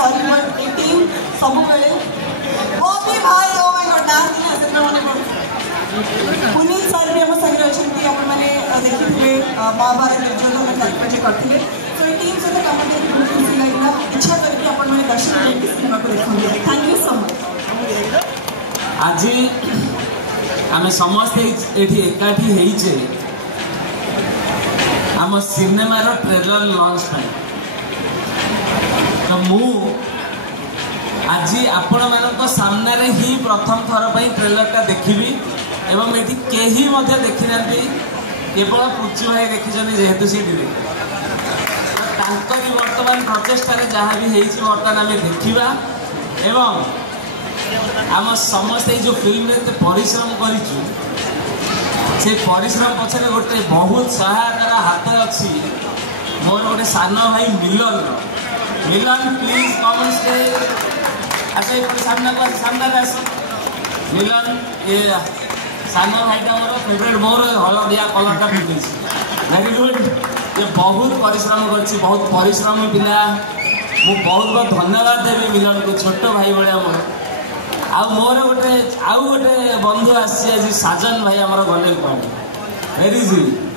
sorry but A team सब बेले गोपी भाई ओ माय गॉड डांस ना सेटा माने पुनीत सर भी हम संगे अछंती आपण माने देखिथिले महाभारत दुर्योधन कल्पजे करथिले तो ए टीम से काम करके बहुत खुशी लागला इच्छा करके आपण माने दर्शक सिनेमा को देखिले थैंक यू सो मच आज आम समस्ते ये एकाठी होइचे आम सिनेमार ट्रेलर लॉन्च पाई तो मु आज आपण मान सामने ही प्रथम थर पर ट्रेलर देखी एवं ये कहीं देखी ना केवल पुचु भाई देखी जेहेतु सीटी बर्तमान प्रचेषार जहाँ भी बर्तमान आम देखा एवं आम समस्ते जो फिल्म परिश्रम करूँ से परिश्रम पछरे गोटे बहुत सहायतार हाथ अच्छी मोर गोटे सान भाई मिलन मिलन प्लीज कम स्टेज आसे सामने को सामने आस मिलन ये सान भाईटा मोर फेवरेट मोर हलदिया कलरटा पिंधि वेरी गुड ये बहुत परिश्रम कर बहुत परिश्रमी पिला मु बहुत बहुत धन्यवाद देवी मिलन को छोट भाई भाया मोर मोर गोटे बंधु आसी आज साजन भाई आमर गले वेरी गुड